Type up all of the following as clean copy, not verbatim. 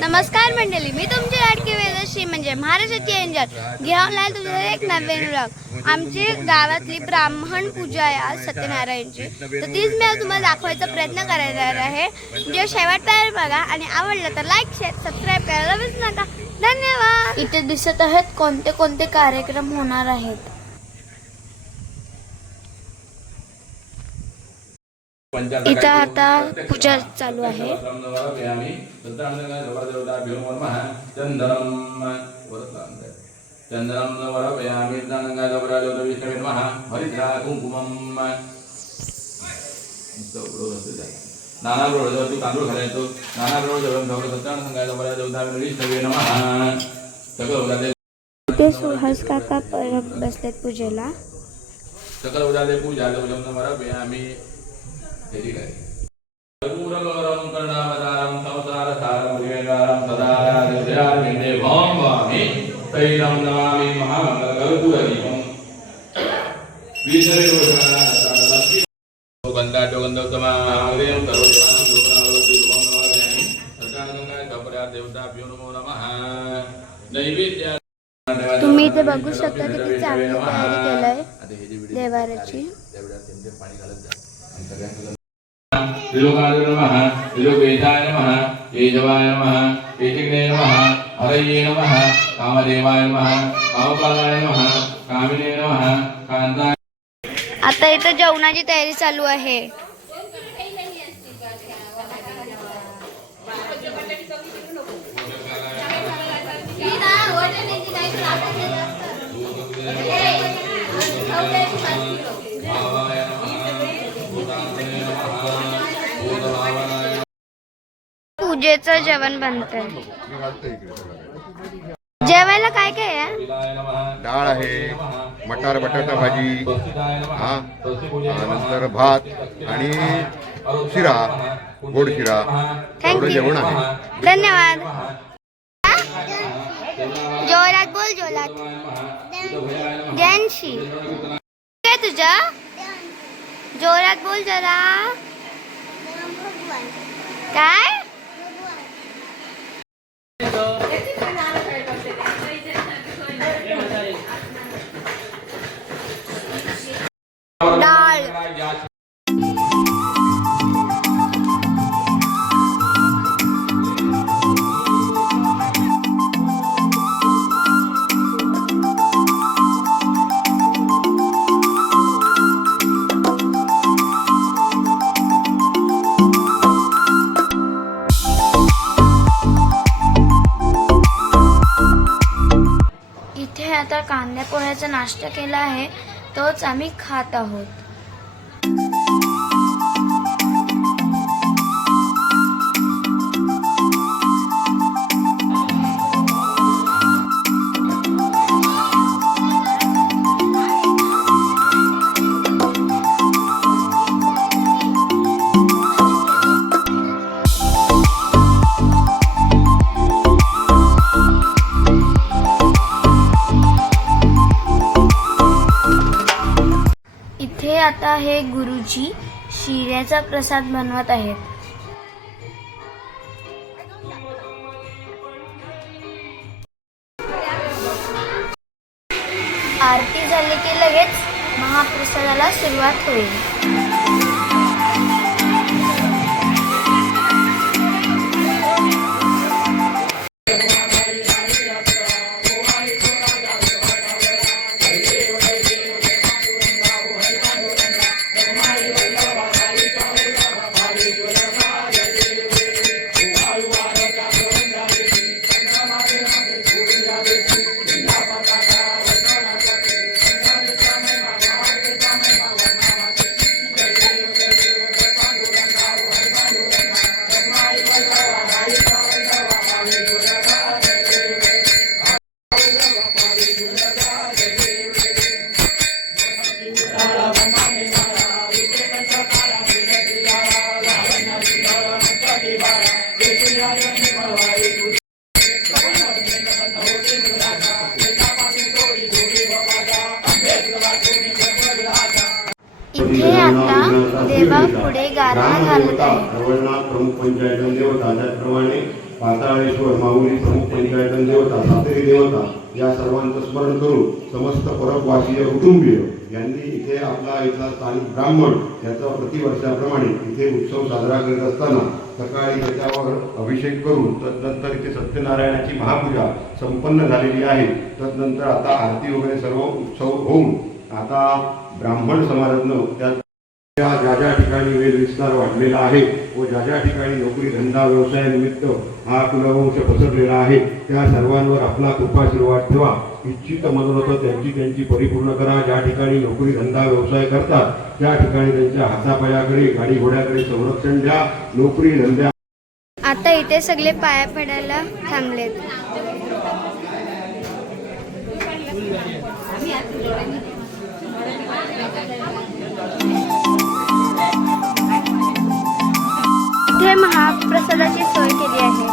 नमस्कार मंडळी, मी तुमची लाडकी वेदश्री म्हणजे महाराष्ट्राची एंजल घेऊन आले तुमच्या एक नवीन व्लॉग। आमची गावातली ब्राह्मण पूजा आहे आज सत्यनारायणची, तर तीच मी तुम्हाला दाखवायचा प्रयत्न करणार आहे। व्हिडिओ शेवटपर्यंत बघा आणि आवडलं तर लाईक शेअर सबस्क्राईब करायला विसरू नका। धन्यवाद। इथे दिसत आहेत कोणते कोणते कार्यक्रम होणार आहेत। इथं आता पूजा चालू आहे। नाना प्रवृत्ती तांदूळ घालायचो नाना ते सुहास काका परत बसलेत पूजेला। सकल उदाले पूजा आम्ही हेरी काय पूरलवरम कर्णावतारम संसारसारम विवेकारम सदा हृदयार्मिते भवं वामि तैलं नमामि महामंगलकर्पूरदीपं विसरे रोजनालक्ष्मी गंधाटोगंधोत्तमा आग्रेयं सर्वदेवानां लोकनावती भवं नमामि सर्वगंगा कपरा देवताभ्यो नमो नमः। नैवेद्य तुम्ही इथे बघू शकता किती चांगली तयारी केलंय देवाऱ्याची। त्रिलोकाय नमः त्रिलोकेशाय नमः केशवाय नमः केशग्ने नमः हरये नमः कामदेवाय नमः कामकालाय नमः कामिने नमः कांताय। आता इथे जेवणाची तयारी चालू आहे। पूजेचं जेवण बनतंय। जेवायला काय काय आहे? डाळ आहे, मटार बटाटा भाजी, नंतर भात आणि शिरा, गोड शिरा, एवढं जेवण आहे। धन्यवाद। जोरात बोल, जोरात। जैनशी काय तुझा? जोरात बोल जरा। काय? डाळ। इथे आता कांद्या पोह्याचा नाश्ता केला आहे, तोच आम्ही खात आहोत। इथे आता हे गुरुजी शिऱ्याचा प्रसाद बनवत आहेत। आरती झाली की लगेच महाप्रसादाला सुरुवात होईल। इथे आता देवा पुढे गारणं घालत आहे। प्रमुख पंचायत देवता त्याप्रमाणे पाताळेश्वर माऊली प्रमुख पंचायतन देवता सातेरी देवता या सर्वांचं स्मरण करून समस्त परबवासीय कुटुंबीय यांनी इथे आपला इथला स्थानिक ब्राह्मण याचा प्रतिवर्षाप्रमाणे इथे उत्सव साजरा करत असताना सकाळी त्याच्यावर अभिषेक करून तदनंतर इथे सत्यनारायणाची महापूजा संपन्न झालेली आहे. तदनंतर आता आरती वगैरे सर्व उत्सव होऊन आता ब्राह्मण समाजातनं ज्या ज्या ठिकाणी वेद विस्तार वाढलेला आहे व ज्या ज्या ठिकाणी नोकरी धंदा व्यवसायानिमित्त हा कुलवंश पसरलेला आहे त्या सर्वांवर आपला कृपाशीर्वाद ठेवा. इच्छित मनोरथ त्यांची परिपूर्ण करा. ज्या ठिकाणी नोकरी धंदा व्यवसाय करतात त्या ठिकाणी त्यांच्या हातापायाकडे गाडी घोड्याकडे संरक्षण द्या. नोकरी धंद्या आता इथे सगळे पाया पडायला थांबलेत. इथे महाप्रसादाची सोय केली आहे.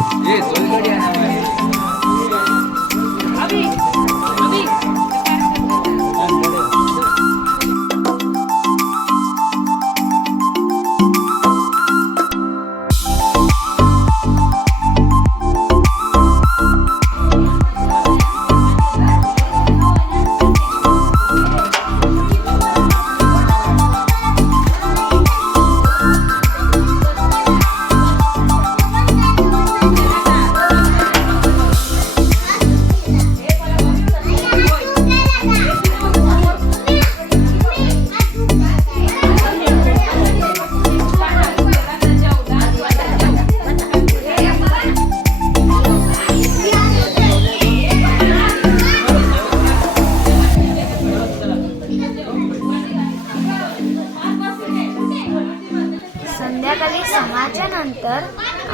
संध्याकाळी 6च्या नंतर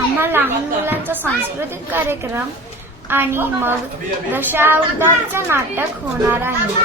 आम्हा लहान मुलांचा सांस्कृतिक कार्यक्रम आणि मग दशावतारचं नाटक होणार आहे.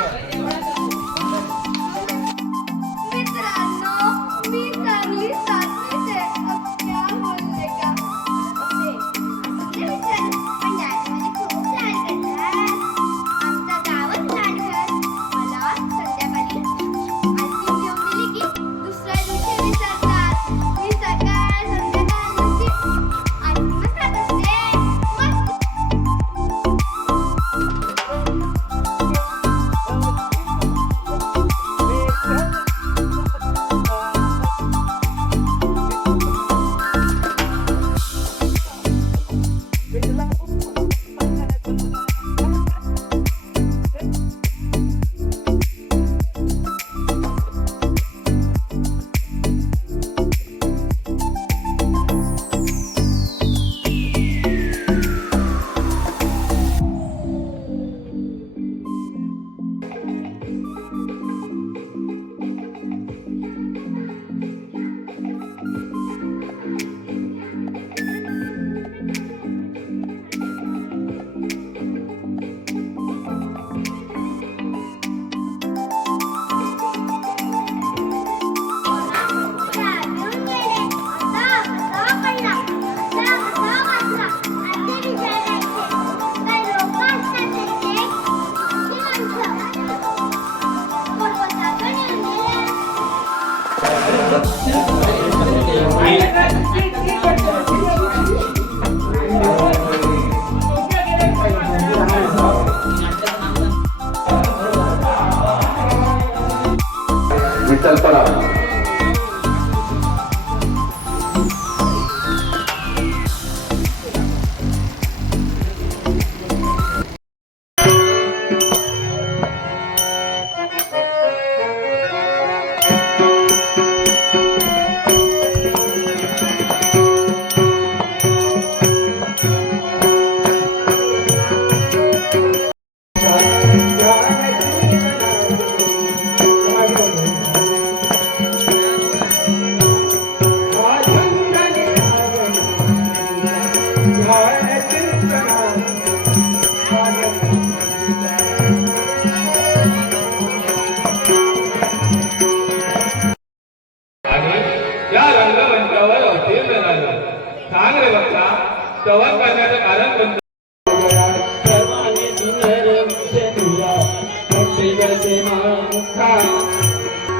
विठ्ठलपरा या रंगमंचावर अवतीर्ण झालो. सांग रे बच्चा, स्तवन करण्याचं कारण कोणतं? सर्वांनी सुंदर तुझा मोठे जसे मुखा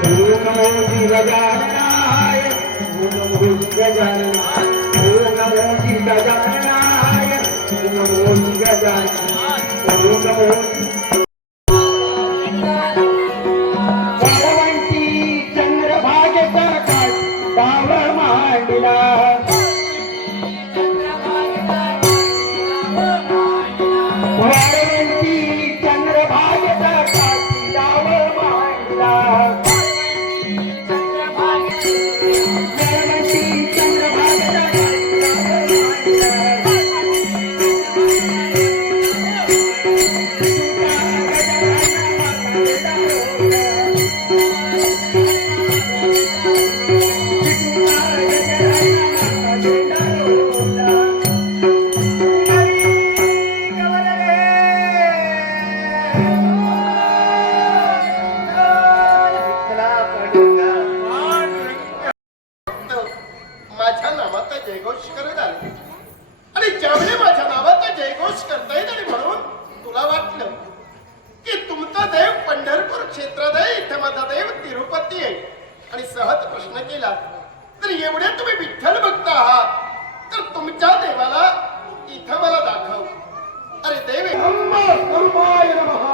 ओम नमो गजाननाय ओम नमो गजाननाय ओम नमो गजाननाय नमो गजानन ओम नमो वाळवंटी चंद्रभागेचा काठ डाव मांडला वाळवंटी चंद्रभागेचा काठ डाव मांडला वाळवंटी चंद्रभागेचा माझ्या नावाचा जयघोष करत आले आणि ज्यावेळी माझ्या नावाचा जयघोष करता येईल आणि म्हणून तुला वाटलं की तुमचा देव पंढरपूर क्षेत्रात आहे, इथं माझा देव तिरुपती आहे आणि सहज प्रश्न केला तर एवढे तुम्ही विठ्ठल भक्त आहात तर तुमच्या देवाला इथं मला दाखव. अरे देव कर्माय नमः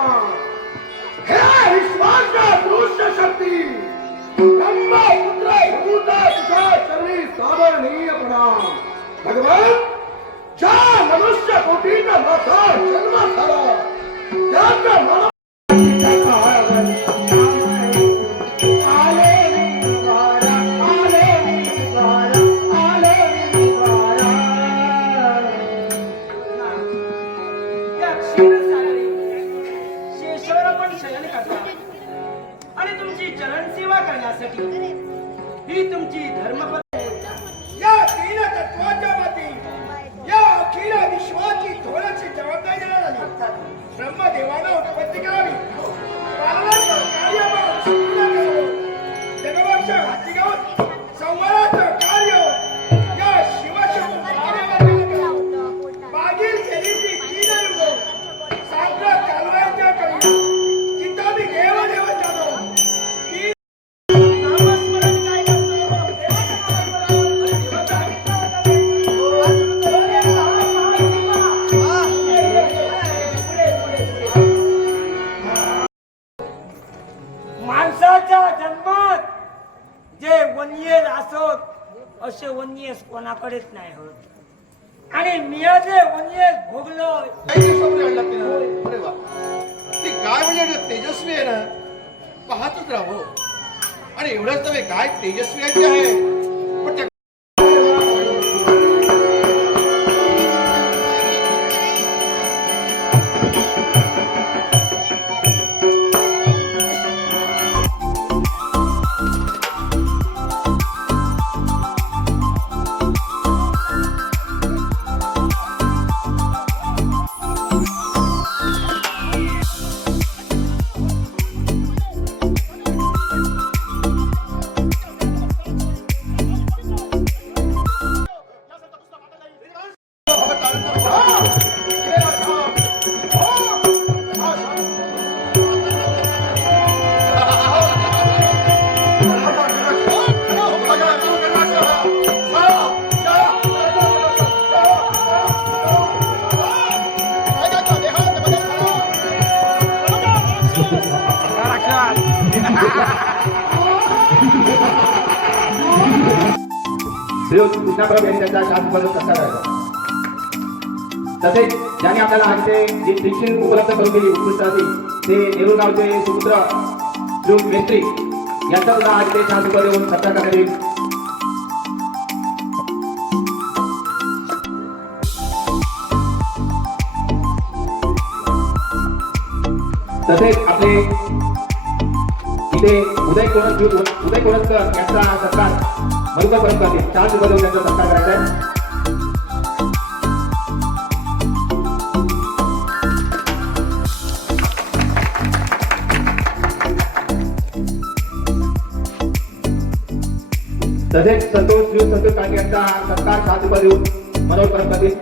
हे विश्वाचा दृश्य शक्ती ब्रह्मा पुत्र भूता तुझा चरणी सावरणीय प्रणाम. भगवान ज्या मनुष्य कोटींना माझा जन्म झाला त्याच्या मला आणि तुमची चरण सेवा करण्यासाठी ही तुमची धर्मपत्नी या तीन तत्वाच्या माती या अखिल विश्वाची धोरणाची जबाबदारी देण्यात आली. ब्रह्मदेवाला उत्पत्ती करावी, पालनाचं कार्य पूर्ण करावं, जगवंश हाती घेऊन संवाराचं कार्य या शिवशंभू महादेवाला करावं. मागील गेलीची तीन युग साखर कालवायच्या करी जिथं मी देव जातो ती नामस्मरण काय माणसाच्या जन्मात जे वन्येज असत असे वन्येज कोणाकडेच नाही होत आणि मी जे वन्येज भोगलोय अरे वा, ती गाय म्हणजे तेजस्वी आहे ना, पाहतच राहो. आणि एवढंच नव्हे, गाय तेजस्वी आहे ती आहे पण त्या कृष्णाप्रभ यांनी त्यांचा शांतपणे सत्कार करायचा. तसेच ज्यांनी आपल्याला आज ते जे शिक्षण उपलब्ध करून दिली उत्कृष्ट असेल ते नेरूळ गावचे सुपुत्र श्री मेस्त्री यांचा सुद्धा आज ते शांतपणे देऊन सत्कार करण्यात येईल. तसेच आपले इथे उदय कोणस्कर यांचा सत्कार मधुकर परत करतील. शांत देऊन त्यांचा सत्कार करायचा आहे. तसेच संतोष काळे यांचा सत्कार शांत देऊन मनोज परत करतील.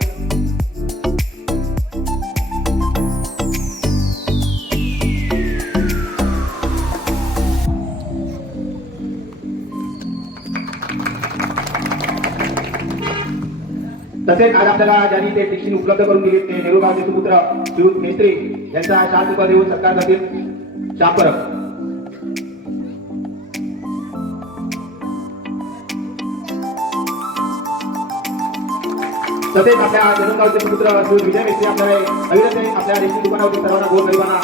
तसेच आज आपल्याला ज्यांनी ते टिक्सिन उपलब्ध करून दिली ते नेहरू गावचे सुपुत्र श्रीयुत मेस्त्री यांचा शाल तुका देऊन सत्कार करतील शापरक. तसेच आपल्या जन्मगावचे सुपुत्र श्री विजय मेस्त्री आपल्याला अविरत आपल्या रेशन दुकानावरती सर्वांना गोरगरिबांना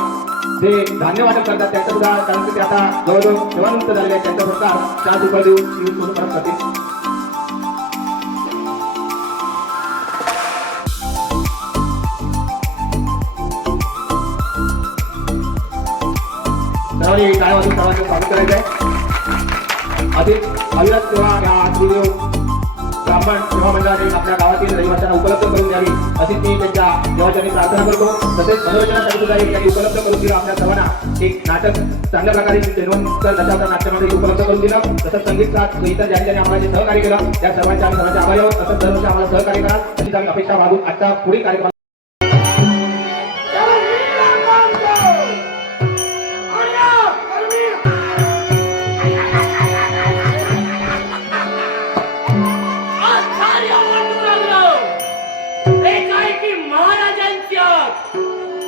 जे धान्य वाटप करतात त्यांचं सुद्धा कारण की ते आता जवळजवळ सेवानिवृत्त झालेले आहेत त्यांचा सत्कार शाल तुका देऊन श्री सोनू परत करतील. सर्वांनी काय वाजून सर्वांचं स्वागत करायचं आहे. अधिक अविरत सेवा या श्रीदेव ब्राह्मण सेवा मंडळाने आपल्या गावातील रहिवाशांना उपलब्ध करून द्यावी अशी मी त्यांच्या देवाच्याने प्रार्थना करतो. तसेच मनोरंजनासाठी सुद्धा त्यांनी उपलब्ध करून दिलं आपल्या सर्वांना एक नाटक चांगल्या प्रकारे तेनवंतर दशावतार नाट्यामध्ये उपलब्ध करून दिलं. तसंच संगीत साथ इतर ज्यांनी ज्यांनी आम्हाला जे सहकार्य केलं त्या सर्वांचे आम्ही सर्वांचे आभारी आहोत. तसंच दरवर्षी आम्हाला सहकार्य करा अशीच आम्ही अपेक्षा मागून आजचा पुढील कार्यक्रम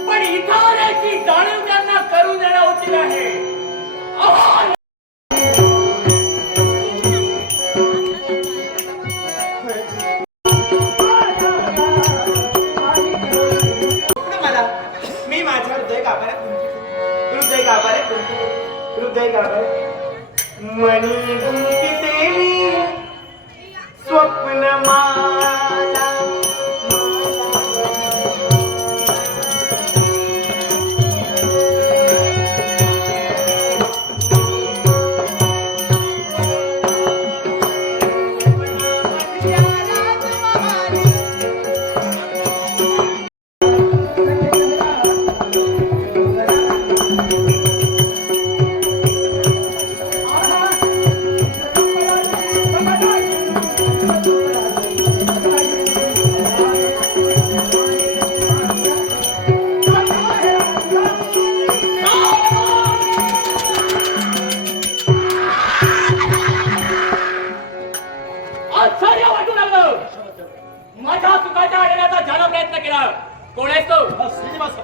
पण इथं जाणीव त्यांना करून देणं उचित आहे. मला मी माझ्या हृदय गाभाऱ्यात हृदय गाभाऱ्यात हृदय गाभाऱ्यात मनी गुंफिते मी स्वप्न माला आश्चर्य वाटू लागलं. माझ्या सुखाच्या आढळण्याचा ज्यानं प्रयत्न केला कोण आहे तो? श्रीनिवास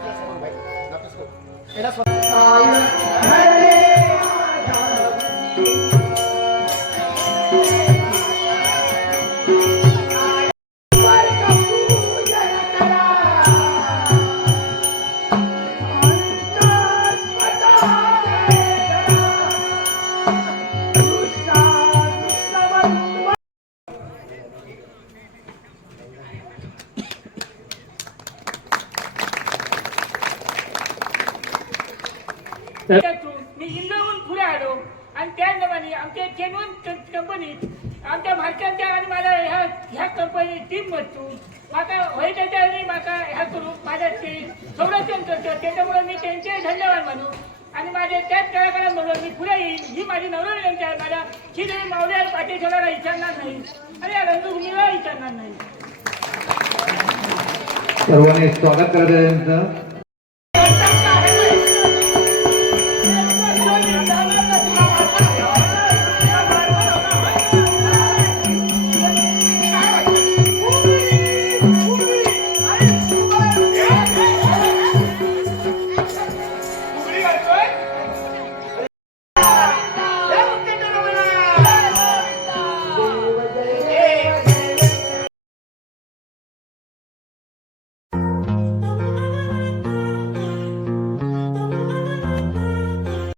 मी इंग्लंडहून पुढे आलो आणि त्याप्रमाणे आमच्या जेन्युन कंपनीत आमच्या भारताच्या आणि मला ह्या कंपनी टीम बसतो म्हाका होय त्याच्या म्हाका ह्या करून माझ्या ते संरक्षण करतो त्याच्यामुळे मी त्यांचे धन्यवाद मानू आणि माझे त्याच कलाकारांबरोबर मी पुढे येईल ही माझी नवरविनंती आहे. मला श्रीदेवी मावल्या पाटील सोडायला विचारणार नाही आणि या रंगभूमीला विचारणार नाही. सर्वांनी स्वागत करत आहे त्यांचं.